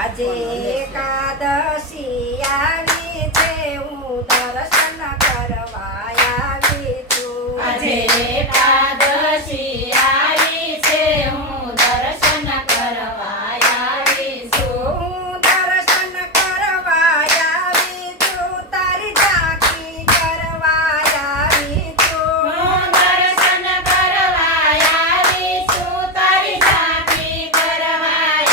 આજે એકાદશી આવી છે, હું દર્શન કરવા આવી છું. આજે એકાદશી આવી છે, હું દર્શન કરવા આવી છું. હું દર્શન કરવા આવી છું, તારી ઝાંખી કરવા આવી છું. હું દર્શન કરવા આવી છું, તારી ઝાંખી કરવા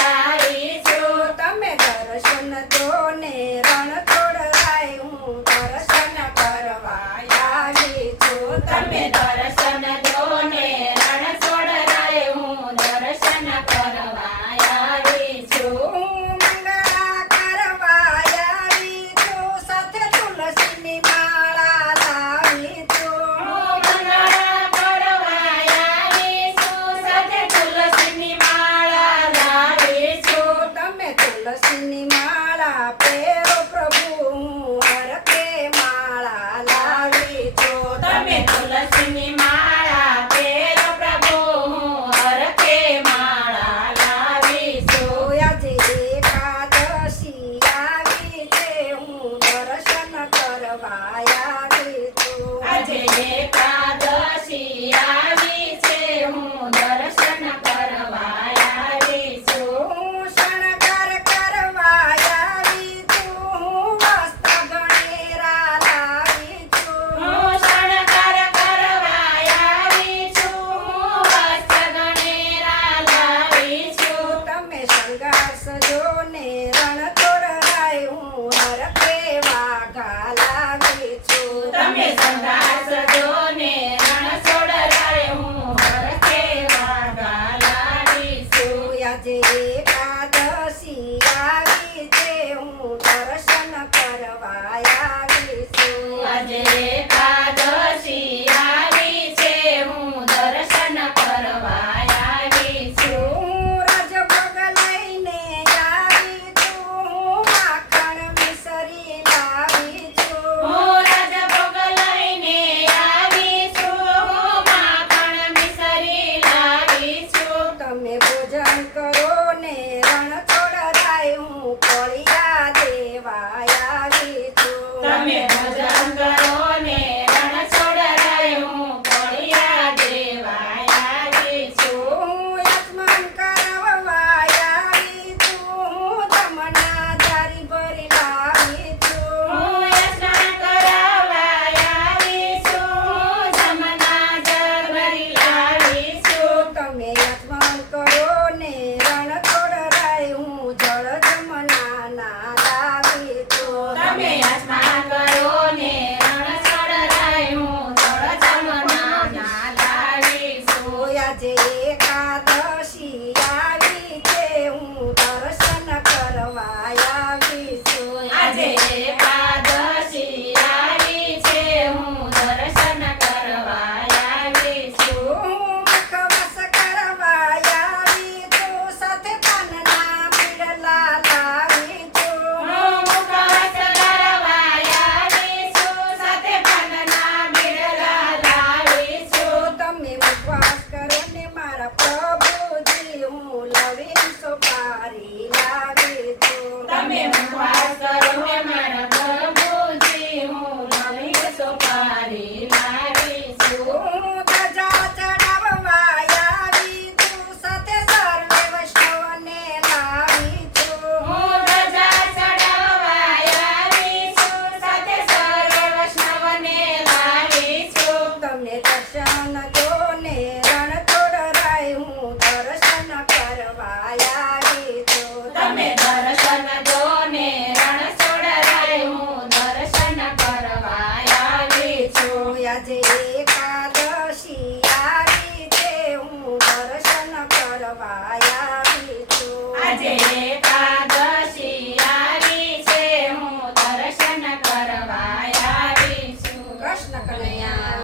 આવી છું. તમે દર્શન દો ને રણ છોડરાય, હું દર્શન કરવા આવી છું. તમે દર્શન દો ને રણ છોડરાય, હું દર્શન કરવા આવી છું. હું મંગળા કરવા આવી છું, સાથે તુલસીની માળા લાવી છું. હું મંગળા કરવા આવી છું, સાથે તુલસીની માળા લાવી છું. તમે તુલસીની માળા પહેરો પ્રભુ, હું હરખે માળા લાવી છું. તમે તુલસીની માળા પહેરો પ્રભુ, હું હરખે માળા લાવી છું. આજે એકાદશી આવી છે, હું દર્શન કરવા આવી છું. આજે એકાદશી આવી છે, હું દર્શન કરવા આવી છું. હું શણગાર કરવા આવી છું, હું વસ્ત્ર ગણેરા લાવી છું. હું શણગાર કરવા આવી છું, હું વસ્ત્ર ગણેરા લાવી છું. તમે શણગાર સજો ને રણ છોડરાય, હું હરખે વાઘા લાવી છું. તમે શણગાર સજો ને રણ છોડરાય, હું હરખે વાઘા લાવી છું. આજે એકાદશી આવી છે, હું દર્શન કરવા આવી છું. આજે એકાદશી આવી છે, હું દર્શન કરવા આવી છું. હું રાજભોગ લઈને આવી છું, હું માખણ મિસરી લાવી છું. હું રાજભોગ લઈને આવી છું, હું માખણ મિસરી લાવી છું. તમે ભોજન કરો ને રણ છોડરાય, હું કોળિયા દેવા આવી છું. તમે ભજન કરો ને રણ છોડરાય, હું કોળિયા દેવા આવી છું. હું યજમાન કરવા આવી છું, હું જમના જારી ભરી લાવી છું. હું સ્નાન કરવા આવી છું, હું જમના જરભરી લાવી છું. તમે યજમાન કરો ને રણ છોડરાય, હું જળ જમના ના લાવી છું. તમે સ્નાન કરો ને રણ છોડરાય, હું જળ જમના ના લાવી છું. આજે એકાદશી આવી છે, હું દર્શન કરવા આવી છું. આજે એકાદશી આવી છે, હું દર્શન કરવા આવી છું. હું મુખવાસ કરવા આવી છું, સાથે પાનના પીળલા લાવી છું. હું મુખવાસ કરવા આવી છું, સાથે પાનના બીડલા લાવી છું. તમે મુખવાસ કરો ને મારા પ્રભુજી, હું લવિંગ સુપારી લાવી છું. તમે મુખવાસ કરો ને મારા પ્રભુજી, હું લવિંગ સુપારી લાવી છું. હું ધજા ચડાવવા આવી છું, સાથે સર્વે વૈષ્ણવને લાવી છું. હું ધજા ચડાવવા આવી છું, સાથે સર્વ વૈષ્ણવને લાવી છું. તમે દર્શન દો ને રણ છોડરાય, હું દર્શન કરવા આવી છું. તમે દર્શન દો ને રણ છોડરાય, હું દર્શન કરવા આવી છું. આજે એકાદશી આવી છે, હું દર્શન કરવા આવી છું. આજે